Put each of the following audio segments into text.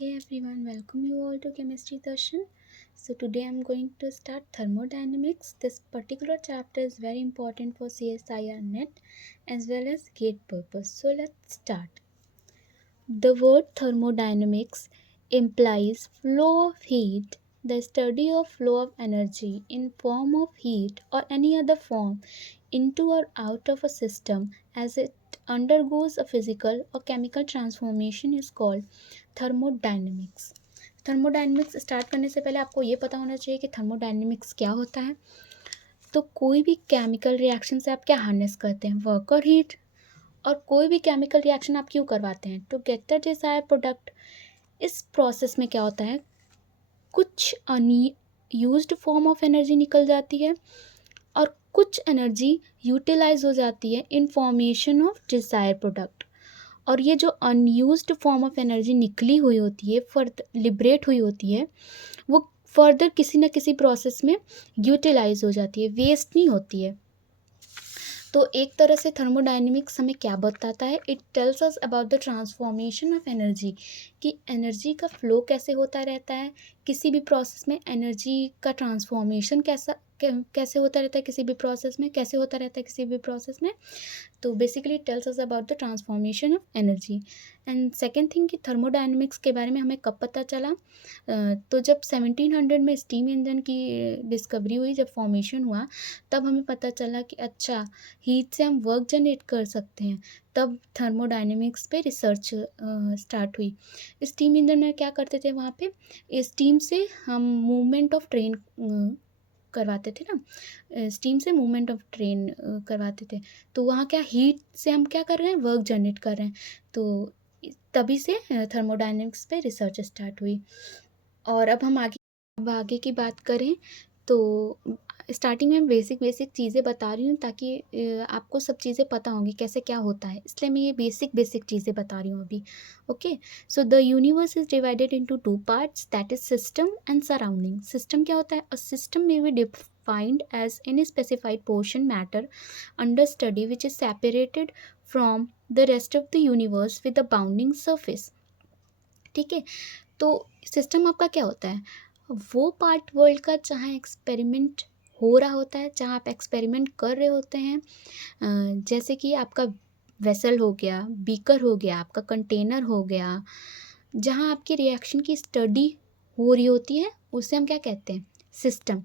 Hey everyone, welcome you all to Chemistry Darshan. So today I'm going to start thermodynamics. This particular chapter is very important for CSIR net as well as GATE purpose. So let's start. The word thermodynamics implies flow of heat, the study of flow of energy in form of heat or any other form into or out of a system as it undergoes a physical or chemical transformation is called thermodynamics. Thermodynamics start करने से पहले आपको ये पता होना चाहिए कि thermodynamics क्या होता है. तो कोई भी केमिकल रिएक्शन से आप क्या हार्नेस करते हैं, वर्क और हीट. और कोई भी केमिकल रिएक्शन आप क्यों करवाते हैं, to get the desired product. इस प्रोसेस में क्या होता है, कुछ अनयूज्ड फॉर्म ऑफ एनर्जी निकल जाती है और कुछ एनर्जी यूटिलाइज हो जाती है in formation of desired product. और ये जो अनयूज्ड फॉर्म ऑफ एनर्जी निकली हुई होती है, फर्दर लिबरेट हुई होती है, वो फर्दर किसी न किसी प्रोसेस में यूटिलाइज हो जाती है, वेस्ट नहीं होती है. तो एक तरह से थर्मोडायनेमिक्स हमें क्या बताता है, it tells us about the transformation of energy, कि एनर्जी का फ्लो कैसे होता रहता है किसी भी प्रोसेस में, एनर्जी का ट्रांसफॉर्मेशन कैसे होता रहता है किसी भी प्रोसेस में, कैसे होता रहता है किसी भी प्रोसेस में. तो basically tells us about the transformation of energy. And second thing कि थर्मोडायनेमिक्स के बारे में हमें कब पता चला, तो जब 1700 में स्टीम इंजन की डिस्कवरी हुई, जब फॉर्मेशन हुआ, तब हमें पता चला कि अच्छा हीट से हम वर्क जनरेट कर सकते हैं. तब थर्मोडायनेमिक्स पे रिसर्च स्टार्ट हुई. स्टीम इंजन में क्या करते थे, वहाँ पे स्टीम से हम मूवमेंट ऑफ ट्रेन करवाते थे ना, स्टीम से मूवमेंट ऑफ ट्रेन करवाते थे. तो वहाँ क्या हीट से हम क्या कर रहे हैं, वर्क जनरेट कर रहे हैं. तो तभी से थर्मोडायनेमिक्स पे रिसर्च स्टार्ट हुई. और अब आगे की बात करें तो स्टार्टिंग में बेसिक चीज़ें बता रही हूँ ताकि आपको सब चीज़ें पता होंगी कैसे क्या होता है, इसलिए मैं ये बेसिक चीज़ें बता रही हूँ अभी. Okay, so the universe is divided into two parts, that is system and surrounding. System क्या होता है, a system may be defined as any specified portion matter under study which is separated from the rest of the universe with a bounding surface. ठीक है, तो system आपका क्या होता है, वो पार्ट वर्ल्ड का जहाँ एक्सपेरिमेंट हो रहा होता है, जहाँ आप एक्सपेरिमेंट कर रहे होते हैं, जैसे कि आपका वेसल हो गया, बीकर हो गया, आपका कंटेनर हो गया, जहाँ आपकी रिएक्शन की स्टडी हो रही होती है, उसे हम क्या कहते हैं, सिस्टम.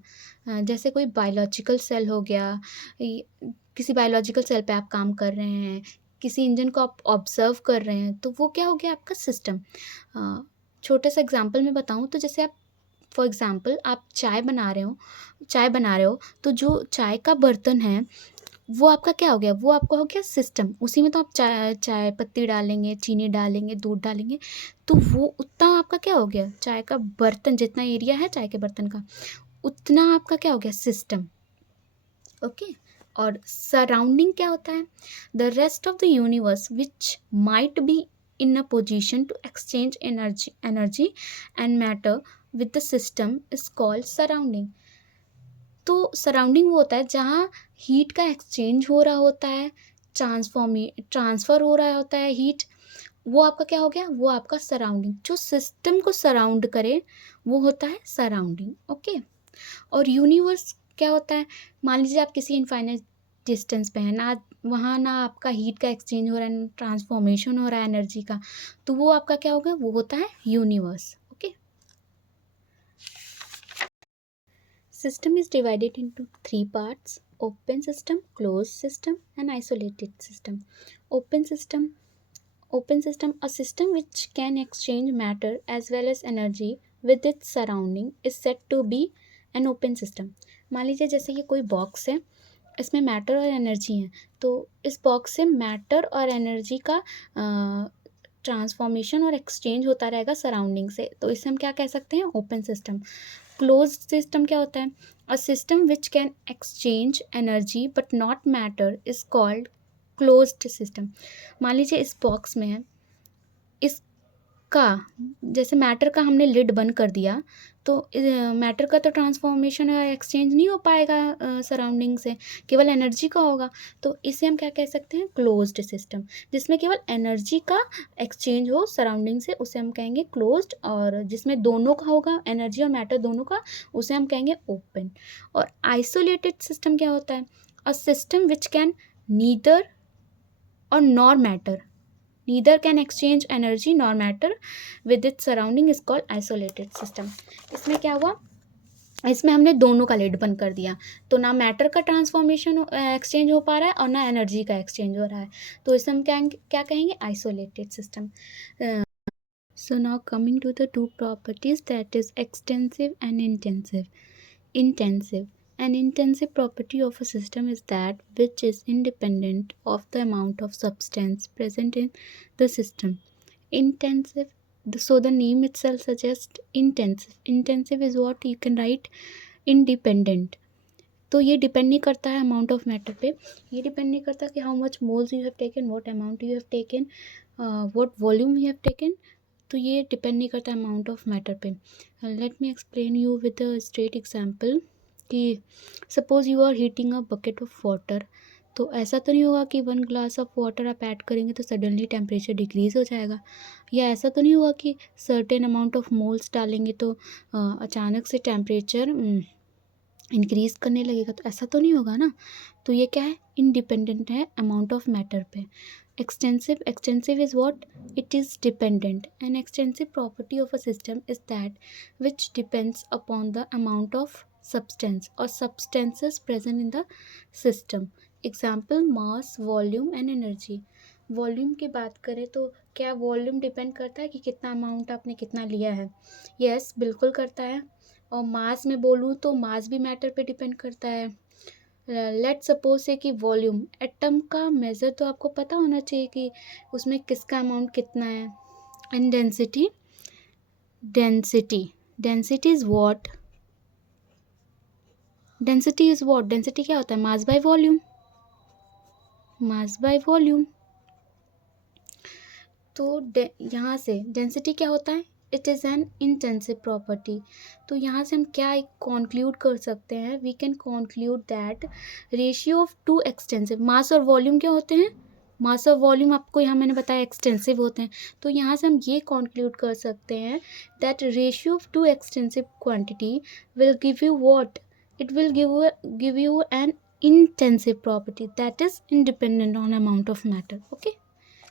जैसे कोई बायोलॉजिकल सेल हो गया, किसी बायोलॉजिकल सेल पे आप काम कर रहे हैं, किसी इंजन को आप ऑब्जर्व कर रहे हैं, तो वो क्या हो गया आपका सिस्टम. छोटे से एग्जांपल में बताऊँ तो जैसे आप फॉर एग्ज़ाम्पल आप चाय बना रहे हो, तो जो चाय का बर्तन है वो आपका क्या हो गया, वो आपका हो गया सिस्टम. उसी में तो आप चाय चाय पत्ती डालेंगे, चीनी डालेंगे, दूध डालेंगे, तो वो उतना आपका क्या हो गया, चाय का बर्तन जितना एरिया है चाय के बर्तन का, उतना आपका क्या हो गया, सिस्टम. ओके, और सराउंडिंग क्या होता है, the rest of the universe which might be in a position to exchange energy and matter with the system is called surrounding. तो सराउंडिंग वो होता है जहाँ हीट का एक्सचेंज हो रहा होता है, ट्रांसफ़र हो रहा होता है हीट, वो आपका क्या हो गया, वो आपका सराउंडिंग. जो सिस्टम को सराउंड करे वो होता है सराउंडिंग. ओके, और यूनिवर्स क्या होता है, मान लीजिए आप किसी इनफाइनाइट डिस्टेंस पे हैं ना, वहाँ ना आपका हीट का एक्सचेंज हो रहा है, ट्रांसफॉर्मेशन हो रहा है एनर्जी का, तो वो आपका क्या होगा, वो होता है universe. Okay, system is divided into three parts: open system, closed system and isolated system. Open system open system, a system which can exchange matter as well as energy with its surrounding is said to be an open system. मान लीजिए जैसे ये कोई box है, इसमें matter और energy है, तो इस बॉक्स से मैटर और एनर्जी का ट्रांसफॉर्मेशन और एक्सचेंज होता रहेगा सराउंडिंग से, तो इसे हम क्या कह सकते हैं, ओपन सिस्टम. क्लोज सिस्टम क्या होता है, a system which can exchange energy but not matter is called closed system. मान लीजिए इस बॉक्स में है, इस का, जैसे मैटर का हमने लिड बंद कर दिया तो मैटर का तो ट्रांसफॉर्मेशन या एक्सचेंज नहीं हो पाएगा सराउंडिंग से, केवल एनर्जी का होगा। तो इसे हम क्या कह सकते हैं, क्लोज्ड सिस्टम। जिसमें केवल एनर्जी का एक्सचेंज हो सराउंडिंग से उसे हम कहेंगे क्लोज्ड, और जिसमें दोनों का होगा, एनर्जी और मैटर दोनों का, उसे हम कहेंगे ओपन। और आइसोलेटेड सिस्टम क्या होता है, a system which can neither और nor matter, neither can exchange energy nor matter with its surrounding is called isolated system। इसमें क्या हुआ, इसमें हमने दोनों का लिड बंद कर दिया, तो ना मैटर का ट्रांसफॉर्मेशन एक्सचेंज हो पा रहा है और ना एनर्जी का एक्सचेंज हो रहा है, तो इसे हम क्या कहेंगे, isolated system. So now coming to the two properties, that is extensive and intensive. Intensive. An intensive property of a system is that which is independent of the amount of substance present in the system. Intensive. So the name itself suggests intensive. Intensive is what you can write independent. तो ये depend नहीं करता है amount of matter पे, ये depend नहीं करता कि how much moles you have taken, what amount you have taken, what volume you have taken, तो ये डिपेंड नहीं करता अमाउंट ऑफ मैटर पे। Let me explain you with a straight example कि suppose you are heating a bucket of water, तो ऐसा तो नहीं होगा कि 1 ग्लास ऑफ वाटर आप ऐड करेंगे तो सडनली टेम्परेचर डिक्रीज़ हो जाएगा, या ऐसा तो नहीं होगा कि सर्टेन अमाउंट ऑफ मोल्स डालेंगे तो अचानक से टेम्परेचर इंक्रीज़ करने लगेगा, तो ऐसा तो नहीं होगा ना। तो ये क्या है, इंडिपेंडेंट है अमाउंट ऑफ मैटर पे। Extensive is what, it is dependent. An extensive property of a system is that which depends upon the amount of substance और substances present in the system. Example, mass, volume and energy. Volume की बात करें तो क्या volume depend करता है कि कितना अमाउंट आपने कितना लिया है, यस बिल्कुल करता है। और मास में बोलूँ तो मास भी मैटर पे डिपेंड करता है। लेट सपोज से कि वॉल्यूम, एटम का मेज़र तो आपको पता होना चाहिए कि उसमें किसका अमाउंट कितना है। And density, density is what, density क्या होता है, mass by volume, mass by volume. तो यहाँ से डेंसिटी क्या होता है, it is an intensive property. तो यहाँ से हम क्या कॉन्क्लूड कर सकते हैं, we can conclude that ratio of two extensive, mass और वॉल्यूम क्या होते हैं, मास और वॉल्यूम आपको यहाँ मैंने बताया एक्सटेंसिव होते हैं, तो यहाँ से हम ये कॉन्क्लूड कर सकते हैं that ratio of two extensive quantity will give you what, it will give you an intensive property that is independent on amount of matter। Okay,